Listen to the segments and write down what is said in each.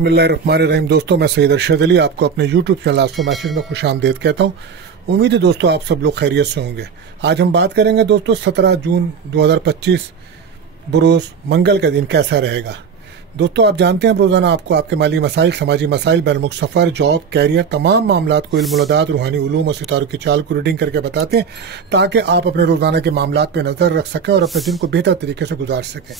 बिस्मिल्लाहिर्रहमानिर्रहीम। दोस्तों, मैं सैयद अरशद अली आपको अपने यूट्यूब चैनल आस्ट्रो मैसेज में खुशामदीद कहता हूँ। उम्मीद है दोस्तों आप सब लोग खैरियत से होंगे। आज हम बात करेंगे दोस्तों 17 जून 2025 बरोज़ मंगल का दिन कैसा रहेगा। दोस्तों, आप जानते हैं रोज़ाना आपको आपके माली मसाइल, समाजी मसाइल, बैनुमुल्क सफ़र, जॉब, कैरियर, तमाम मामलात को इल्मुल-अदात, रूहानी उलूम और सितारों की चाल को रीडिंग करके बताते हैं ताकि आप अपने रोज़ाना के मामलात पर नज़र रख सकें और अपने दिन को बेहतर तरीके से गुजार सकें।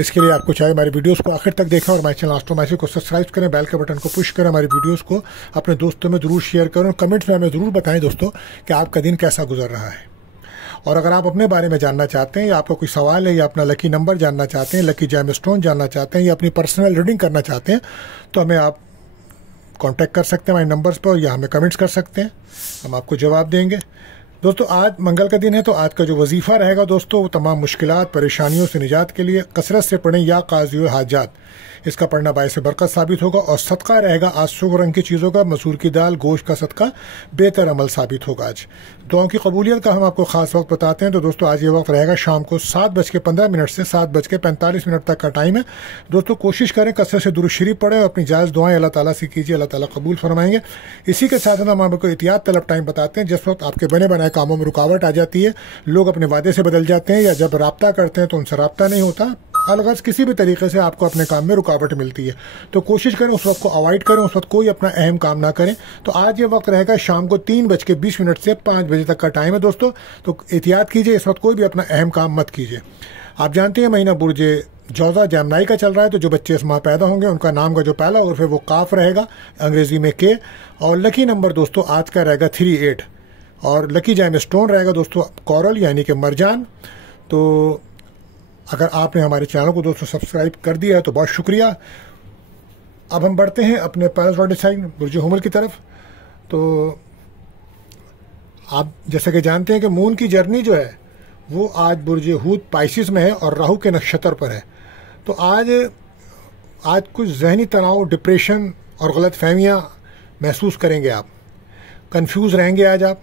इसके लिए आपको चाहिए हमारी वीडियोस को आखिर तक देखें और हमारे चैनल आस्ट्रो मैसेज को सब्सक्राइब करें, बेल के बटन को पुश करें, हमारी वीडियोज़ को अपने दोस्तों में ज़रूर शेयर करें और कमेंट्स में हमें ज़रूर बताएं दोस्तों कि आपका दिन कैसा गुजर रहा है। और अगर आप अपने बारे में जानना चाहते हैं या आपका कोई सवाल है या अपना लकी नंबर जानना चाहते हैं, लकी जेम स्टोन जानना चाहते हैं या अपनी पर्सनल रीडिंग करना चाहते हैं तो हमें आप कांटेक्ट कर सकते हैं हमारे नंबर्स पर या हमें कमेंट्स कर सकते हैं, हम आपको जवाब देंगे। दोस्तों, आज मंगल का दिन है तो आज का जो वजीफ़ा रहेगा दोस्तों वो तमाम मुश्किलात परेशानियों से निजात के लिए कसरत से पढ़ें या काज़ी हाजात, इसका पढ़ना बायस बरकत साबित होगा। और सदका रहेगा आज सुर्ख रंग की चीज़ों का, मसूर की दाल, गोश्त का सदका बेहतर अमल साबित होगा। आज दुआओं की कबूलियत का हम आपको खास वक्त बताते हैं तो दोस्तों आज ये वक्त रहेगा शाम को 7:15 से 7:45 तक का टाइम है। दोस्तों, कोशिश करें कसरत से दुरूद शरीफ पढ़ें और अपनी जायज़ दुआएं अल्लाह ताला से कीजिए, अल्लाह ताला कबूल फरमाएंगे। इसी के साथ हम आपको एहतियात तलब टाइम बताते हैं जिस वक्त आपके बने बनाए कामों में रुकावट आ जाती है, लोग अपने वादे से बदल जाते हैं या जब रब्ता करते हैं तो उनसे रब्ता नहीं होता, अलगज़ किसी भी तरीके से आपको अपने काम में रुकावट मिलती है तो कोशिश करें उस वक्त को अवॉइड करें, उस वक्त कोई अपना अहम काम ना करें। तो आज ये वक्त रहेगा शाम को 3:20 से 5 बजे तक का टाइम है दोस्तों, तो एहतियात कीजिए, इस वक्त कोई भी अपना अहम काम मत कीजिए। आप जानते हैं महीना बुर्ज जौज़ा जैमनाई का चल रहा है तो जो बच्चे इस माह पैदा होंगे उनका नाम का जो पहला उर्फ है वो काफ रहेगा, अंग्रेजी में के। और लकी नंबर दोस्तों आज का रहेगा 38 और लकी जेम स्टोन रहेगा दोस्तों कोरल यानी कि मरजान। तो अगर आपने हमारे चैनल को दोस्तों सब्सक्राइब कर दिया है तो बहुत शुक्रिया। अब हम बढ़ते हैं अपने पैराजॉडिक साइन बुर्ज हुमल की तरफ। तो आप जैसे कि जानते हैं कि मून की जर्नी जो है वो आज बुर्ज हूत पाइसिस में है और राहु के नक्षत्र पर है। तो आज कुछ जहनी तनाव, डिप्रेशन और गलत फहमियाँ महसूस करेंगे, आप कंफ्यूज रहेंगे आज आप।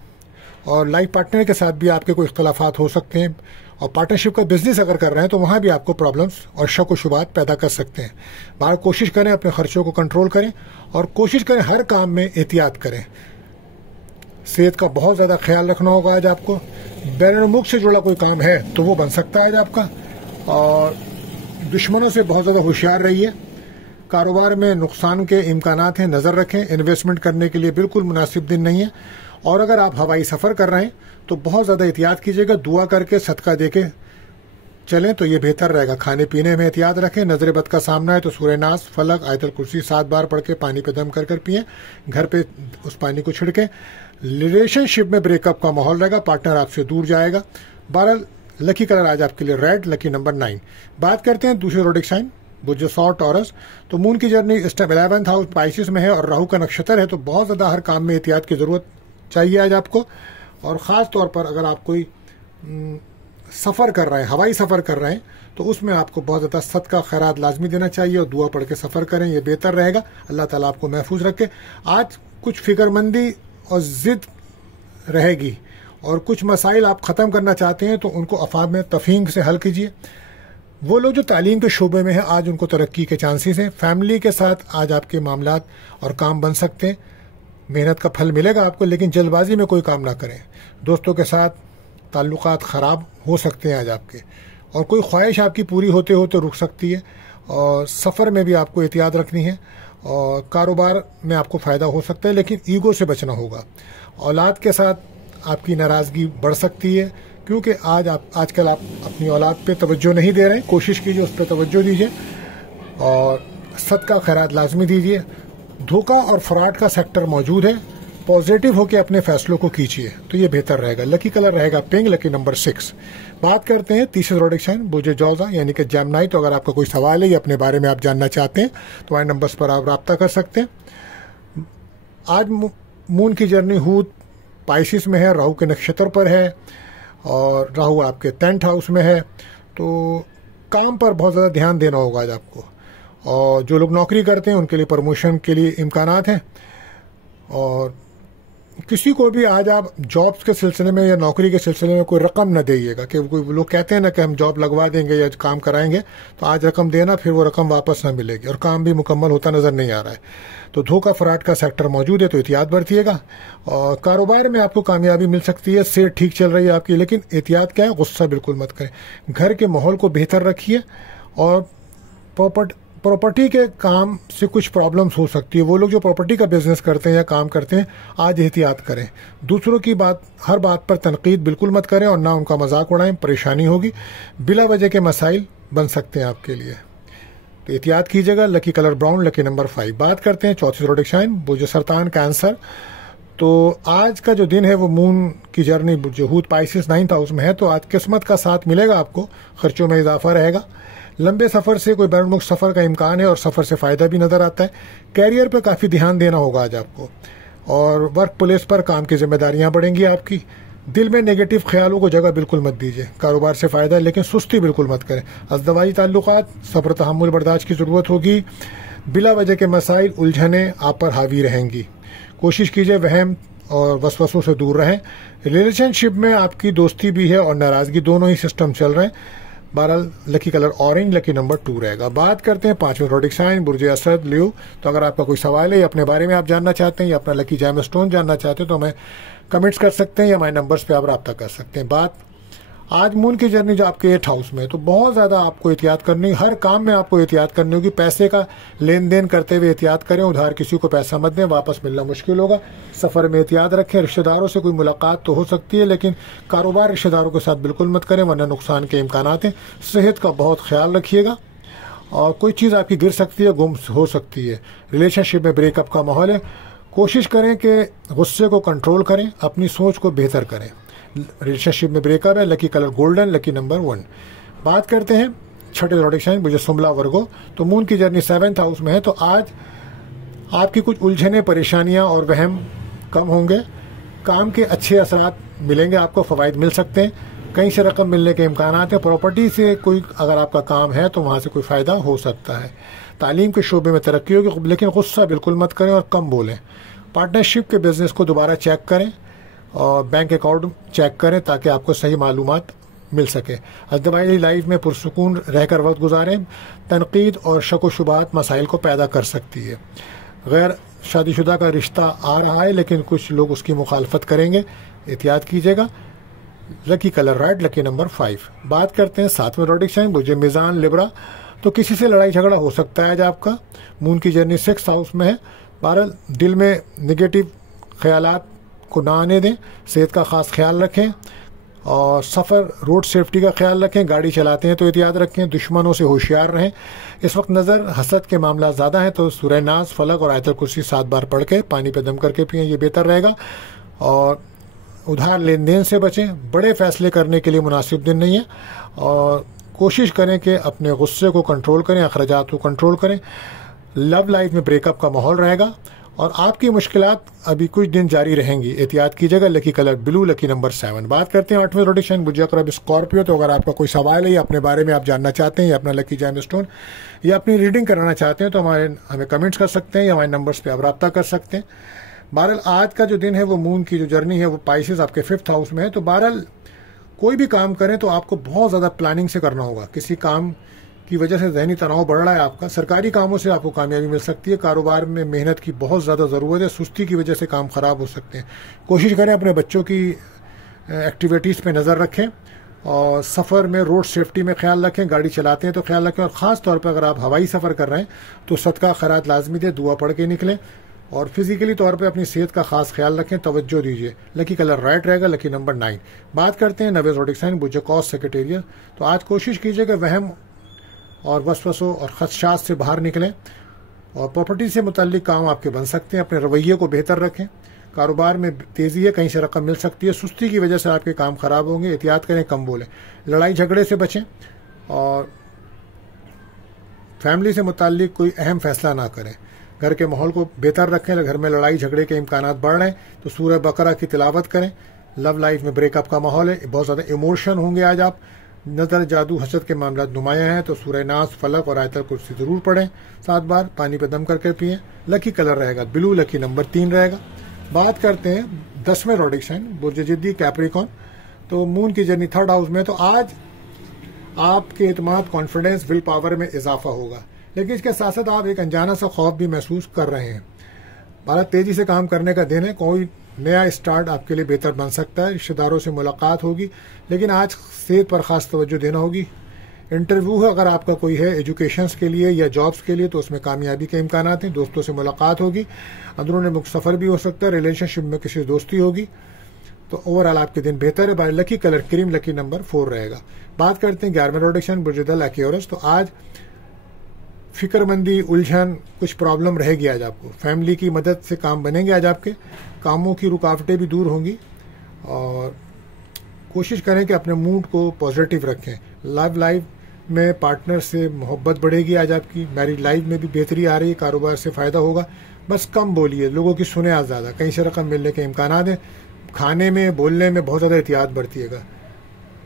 और लाइफ पार्टनर के साथ भी आपके कोई इख्तलाफात हो सकते हैं और पार्टनरशिप का बिजनेस अगर कर रहे हैं तो वहाँ भी आपको प्रॉब्लम्स और शक व शुबात पैदा कर सकते हैं। बाहर कोशिश करें अपने खर्चों को कंट्रोल करें और कोशिश करें हर काम में एहतियात करें। सेहत का बहुत ज़्यादा ख्याल रखना होगा आज आपको। बैनुमुल्क से जुड़ा कोई काम है तो वो बन सकता है आज आपका। और दुश्मनों से बहुत ज़्यादा होशियार रहिए। कारोबार में नुकसान के इम्कानात हैं, नज़र रखें। इन्वेस्टमेंट करने के लिए बिल्कुल मुनासिब दिन नहीं है। और अगर आप हवाई सफ़र कर रहे हैं तो बहुत ज़्यादा एहतियात कीजिएगा, दुआ करके सदका दे के चलें तो ये बेहतर रहेगा। खाने पीने में एहतियात रखें। नजर बद का सामना है तो सूरह नास, फलक, आयतल कुर्सी 7 बार पढ़ के पानी पे दम कर कर पिएं, घर पे उस पानी को छिड़कें। रिलेशनशिप में ब्रेकअप का माहौल रहेगा, पार्टनर आपसे दूर जाएगा। 12 लकी कलर आज आपके लिए रेड, लकी नंबर 9। बात करते हैं दूसरे रोडिक साइन बुर्ज सौ टॉरस। तो मून की जर्नी इस टाइम 11th हाउस पाइसिस में है और राहु का नक्षत्र है तो बहुत ज़्यादा हर काम में एहतियात की ज़रूरत चाहिए आज आपको। और ख़ास तौर पर अगर आप कोई सफ़र कर रहे हैं, हवाई सफ़र कर रहे हैं तो उसमें आपको बहुत ज़्यादा सदका खैरात लाजमी देना चाहिए और दुआ पढ़ के सफ़र करें, ये बेहतर रहेगा। अल्लाह ताला आपको महफूज रखे। आज कुछ फिक्रमंदी और ज़िद रहेगी और कुछ मसाइल आप ख़त्म करना चाहते हैं तो उनको अफाम में तफहीम से हल कीजिए। वो लोग जो तालीम के शोबे में हैं आज उनको तरक्की के चांसेस हैं। फैमिली के साथ आज आपके मामलात और काम बन सकते हैं, मेहनत का फल मिलेगा आपको, लेकिन जल्दबाजी में कोई काम ना करें। दोस्तों के साथ ताल्लुकात ख़राब हो सकते हैं आज आपके और कोई ख्वाहिश आपकी पूरी होते होते रुक सकती है। और सफ़र में भी आपको एहतियात रखनी है और कारोबार में आपको फ़ायदा हो सकता है लेकिन ईगो से बचना होगा। औलाद के साथ आपकी नाराज़गी बढ़ सकती है क्योंकि आजकल आप अपनी औलाद पे तवज्जो नहीं दे रहे हैं। कोशिश कीजिए उस पर तवज्जो दीजिए और सदका खैरात लाजमी दीजिए। धोखा और फ्रॉड का सेक्टर मौजूद है, पॉजिटिव होकर अपने फैसलों को कीजिए तो ये बेहतर रहेगा। लकी कलर रहेगा पिंक, लकी नंबर 6। बात करते हैं तीसरे रोडिक साइन बुर्ज जौज़ा यानी कि जैमनाई। तो अगर आपका कोई सवाल है या अपने बारे में आप जानना चाहते हैं तो हमारे नंबर्स पर आप रब्ता कर सकते हैं। आज मून की जर्नी हूत पाइसिस में है, राहु के नक्षत्र पर है और राहु आपके 10th हाउस में है तो काम पर बहुत ज़्यादा ध्यान देना होगा आज आपको। और जो लोग नौकरी करते हैं उनके लिए प्रमोशन के लिए इम्कानात हैं और किसी को भी आज आप जॉब्स के सिलसिले में या नौकरी के सिलसिले में कोई रकम न दीजिएगा, कि कोई लोग कहते हैं ना कि हम जॉब लगवा देंगे या काम कराएंगे, तो आज रकम देना, फिर वो रकम वापस ना मिलेगी और काम भी मुकम्मल होता नज़र नहीं आ रहा है। तो धोखा फ्रॉड का सेक्टर मौजूद है, तो एहतियात बरतिएगा। और कारोबार में आपको कामयाबी मिल सकती है, सेहत ठीक चल रही है आपकी, लेकिन एहतियात क्या है, गुस्सा बिल्कुल मत करें। घर के माहौल को बेहतर रखिए। और प्रॉपर्टी के काम से कुछ प्रॉब्लम्स हो सकती है। वो लोग जो प्रॉपर्टी का बिजनेस करते हैं या काम करते हैं, आज एहतियात करें। दूसरों की हर बात पर तनकीद बिल्कुल मत करें और ना उनका मजाक उड़ाएं, परेशानी होगी। बिला वजह के मसाइल बन सकते हैं आपके लिए, तो एहतियात कीजिएगा। Lucky colour brown, lucky number 5। बात करते हैं चौथी ज़ोडिक साइन, बुर्ज सरतान कैंसर। तो आज का जो दिन है वो मून की जर्नी जो हूत पाइसिस 9th हाउस में है, तो आज किस्मत का साथ मिलेगा आपको, खर्चों में इजाफा रहेगा। लंबे सफ़र से कोई बैरून मुल्क सफ़र का इम्कान है और सफ़र से फ़ायदा भी नज़र आता है। कैरियर पे काफ़ी ध्यान देना होगा आज आपको, और वर्क प्लेस पर काम की जिम्मेदारियां बढ़ेंगी आपकी। दिल में नेगेटिव ख्यालों को जगह बिल्कुल मत दीजिए। कारोबार से फ़ायदा है, लेकिन सुस्ती बिल्कुल मत करें। अज़दवाजी ताल्लुकात, सब्र तहम्मुल बर्दाश्त की ज़रूरत होगी। बिला वजह के मसाइल, उलझनें आप पर हावी रहेंगी। कोशिश कीजिए वहम और वसवसों से दूर रहें। रिलेशनशिप में आपकी दोस्ती भी है और नाराज़गी, दोनों ही सिस्टम चल रहे हैं। बहरहाल lucky colour orange, lucky number 2 रहेगा। बात करते हैं 5वें ज़ोडिक साइन, बुर्ज असद लियो। तो अगर आपका कोई सवाल है या अपने बारे में आप जानना चाहते हैं या अपना लकी जैम स्टोन जानना चाहते हैं, तो हमें कमेंट्स कर सकते हैं या हमारे नंबर्स पे आप रब्ता कर सकते हैं। बात आज मून की जर्नी जो आपके 8th हाउस में है, तो बहुत ज़्यादा आपको एहतियात करनी, हर काम में आपको एहतियात करनी होगी। पैसे का लेन देन करते हुए एहतियात करें। उधार किसी को पैसा मत दें, वापस मिलना मुश्किल होगा। सफ़र में एहतियात रखें। रिश्तेदारों से कोई मुलाकात तो हो सकती है, लेकिन कारोबार रिश्तेदारों के साथ बिल्कुल मत करें, वरना नुकसान के इम्कानात हैं। सेहत का बहुत ख्याल रखिएगा, और कोई चीज़ आपकी गिर सकती है, गुम हो सकती है। रिलेशनशिप में ब्रेकअप का माहौल है। कोशिश करें कि गुस्से को कंट्रोल करें, अपनी सोच को बेहतर करें। रिलेशनशिप में ब्रेकअप है, lucky colour golden, lucky number 1। बात करते हैं छठे ज़ोडिक साइन, मुझे सुमला वर्गो। तो मून की जर्नी 7th हाउस में है, तो आज आपकी कुछ उलझने, परेशानियां और वहम कम होंगे। काम के अच्छे असरात मिलेंगे, आपको फ़वाइद मिल सकते हैं। कहीं से रकम मिलने के इम्कान हैं। प्रॉपर्टी से कोई अगर आपका काम है तो वहाँ से कोई फ़ायदा हो सकता है। तालीम के शोबे में तरक्की होगी, लेकिन गुस्सा बिल्कुल मत करें और कम बोलें। पार्टनरशिप के बिज़नेस को दोबारा चेक करें और बैंक अकाउंट चेक करें, ताकि आपको सही मालूमात मिल सके। अज़दवाजी लाइफ में पुरसुकून रहकर वक्त गुजारें। तनकीद और शक व शुबहात मसाइल को पैदा कर सकती है। गैर शादीशुदा का रिश्ता आ रहा है, लेकिन कुछ लोग उसकी मुखालफत करेंगे, एहतियात कीजिएगा। Lucky colour red, lucky number 5। बात करते हैं 7वें ज़ोडिक साइन, बुर्ज मीज़ान लिब्रा। तो किसी से लड़ाई झगड़ा हो सकता है आज आपका। मून की जर्नी 6th हाउस में है। बहरहाल दिल में नेगेटिव ख्यालात को ना आने दें। सेहत का ख़ास ख्याल रखें और सफ़र रोड सेफ्टी का ख्याल रखें। गाड़ी चलाते हैं तो एहतियात रखें। दुश्मनों से होशियार रहें। इस वक्त नज़र हसद के मामला ज़्यादा हैं, तो सूरह नाज़, फलक और आयतुल कुर्सी 7 बार पढ़ के पानी पे दम करके पिएं, ये बेहतर रहेगा। और उधार लेन देन से बचें। बड़े फैसले करने के लिए मुनासिब दिन नहीं है, और कोशिश करें कि अपने गुस्से को कंट्रोल करें, अखराजात को कंट्रोल करें। लव लाइफ में ब्रेकअप का माहौल रहेगा और आपकी मुश्किलात अभी कुछ दिन जारी रहेंगी, एहतियात कीजिएगा। Lucky colour blue, lucky number 7। बात करते हैं 8वें ज़ोडिक साइन, बुर्ज अक़रब स्कॉर्पियो। तो अगर आपका कोई सवाल है या अपने बारे में आप जानना चाहते हैं या अपना लकी जैम स्टोन या अपनी रीडिंग कराना चाहते हैं, तो हमें कमेंट्स कर सकते हैं या हमारे नंबर्स पर आप रब्ता कर सकते हैं। बहरहाल आज का जो दिन है वो मून की जो जर्नी है वो पाइसिस आपके 5th हाउस में है। तो बहरहाल कोई भी काम करें तो आपको बहुत ज़्यादा प्लानिंग से करना होगा। किसी काम की वजह से ज़हनी तनाव बढ़ रहा है आपका, सरकारी कामों से आपको कामयाबी मिल सकती है। कारोबार में मेहनत की बहुत ज़्यादा ज़रूरत है। सुस्ती की वजह से काम ख़राब हो सकते हैं। कोशिश करें अपने बच्चों की एक्टिविटीज़ पे नज़र रखें और सफ़र में रोड सेफ्टी में ख्याल रखें। गाड़ी चलाते हैं तो ख्याल रखें, और ख़ास तौर पर अगर आप हवाई सफ़र कर रहे हैं तो सदका खैरात लाजमी दें, दुआ पढ़ के निकलें। और फिजिकली तौर पे अपनी सेहत का खास ख्याल रखें, तवज्जो दीजिए। लकी कलर रेड रहेगा, लकी नंबर 9। बात करते हैं 9वें ज़ोडिक साइन, बुर्ज क़ौस सेक्रेटेरियल। तो आज कोशिश कीजिए कि वहम और वसवसों और खदशात से बाहर निकलें, और प्रॉपर्टी से मुतल्लिक काम आपके बन सकते हैं। अपने रवैये को बेहतर रखें। कारोबार में तेज़ी है, कहीं से रकम मिल सकती है। सुस्ती की वजह से आपके काम ख़राब होंगे, एहतियात करें, कम बोलें। लड़ाई झगड़े से बचें और फैमिली से मुतल्लिक कोई अहम फैसला ना करें। घर के माहौल को बेहतर रखें। घर में लड़ाई झगड़े के इम्कानात बढ़ रहे हैं तो सूरह बकरा की तिलावत करें। लव लाइफ में ब्रेकअप का माहौल है, बहुत ज़्यादा इमोशन होंगे आज आप। नज़र, जादू, हसद के मामला नुमाया हैं, तो सूरह नाज़, फलक और आयतुल कुर्सी ज़रूर पढ़ें 7 बार। पानी पे दम करके पिएं। लकी कलर रहेगा ब्लू, लकी नंबर 3 रहेगा। बात करते हैं 10वें ज़ोडिएक साइन बुर्ज जिद्दी कैप्रिकॉर्न। तो मून की जर्नी 3rd हाउस में, तो आज आपके एतमाद, कॉन्फिडेंस, विल पावर में इजाफा होगा, लेकिन इसके साथ साथ आप एक अनजाना सा खौफ भी महसूस कर रहे हैं। भारत तेजी से काम करने का दिन है, कोई नया स्टार्ट आपके लिए बेहतर बन सकता है, रिश्तेदारों से मुलाकात होगी, लेकिन आज सेहत पर खास तवज्जो देना होगी। इंटरव्यू है अगर आपका कोई है एजुकेशन के लिए या जॉब्स के लिए, तो उसमें कामयाबी के इम्कान हैं। दोस्तों से मुलाकात होगी, अंदरूनी मुल्क सफर भी हो सकता है, रिलेशनशिप में किसी दोस्ती होगी। तो ओवरऑल आपके दिन बेहतर है। By lucky colour cream, lucky number 4 रहेगा। बात करते हैं 11वें ज़ोडिएक साइन बुर्ज दल एक्वेरियस। तो आज फिक्रमंदी, उलझन, कुछ प्रॉब्लम रहेगी आज आपको। फैमिली की मदद से काम बनेंगे आज आपके, कामों की रुकावटें भी दूर होंगी, और कोशिश करें कि अपने मूड को पॉजिटिव रखें। लव लाइफ में पार्टनर से मोहब्बत बढ़ेगी आज आपकी। मैरिड लाइफ में भी बेहतरी आ रही है, कारोबार से फायदा होगा। बस कम बोलिए, लोगों की सुने आज ज़्यादा, कहीं से रकम मिलने के इम्कान हैं। खाने में, बोलने में बहुत ज़्यादा एहतियात बरतिएगा।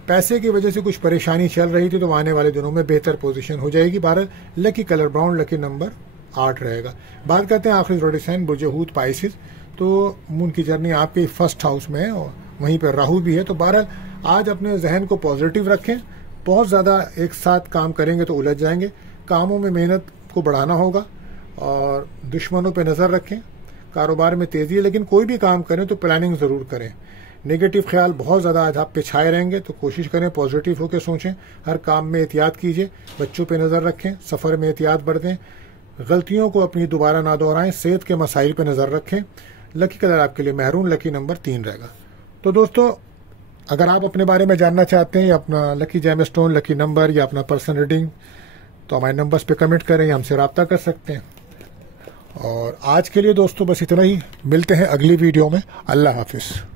पैसे की वजह से कुछ परेशानी चल रही थी, तो आने वाले दिनों में बेहतर पोजीशन हो जाएगी। 12 lucky colour brown, lucky number 8 रहेगा। बात करते हैं आखिरी ज़ोडिएक साइन बुर्ज हूत पाइसिस। तो मून की जर्नी आपके 1st हाउस में है और वहीं पर राहु भी है। तो 12 आज अपने जहन को पॉजिटिव रखें। बहुत ज़्यादा एक साथ काम करेंगे तो उलझ जाएंगे। कामों में मेहनत को बढ़ाना होगा और दुश्मनों पर नज़र रखें। कारोबार में तेज़ी है, लेकिन कोई भी काम करें तो प्लानिंग ज़रूर करें। नेगेटिव ख्याल बहुत ज़्यादा आज आप पे छाए रहेंगे, तो कोशिश करें पॉजिटिव होकर सोचें। हर काम में एहतियात कीजिए, बच्चों पे नज़र रखें, सफ़र में एहतियात बरतें, गलतियों को अपनी दोबारा ना दोहराएं, सेहत के मसाइल पे नज़र रखें। लकी कलर आपके लिए मैरून, लकी नंबर 3 रहेगा। तो दोस्तों, अगर आप अपने बारे में जानना चाहते हैं, या अपना lucky gemstone, lucky number, या अपना पर्सनल रीडिंग, तो हमारे नंबर्स पे कमेंट करें या हमसे रब्ता कर सकते हैं। और आज के लिए दोस्तों बस इतना ही। मिलते हैं अगली वीडियो में। अल्लाह हाफिज़।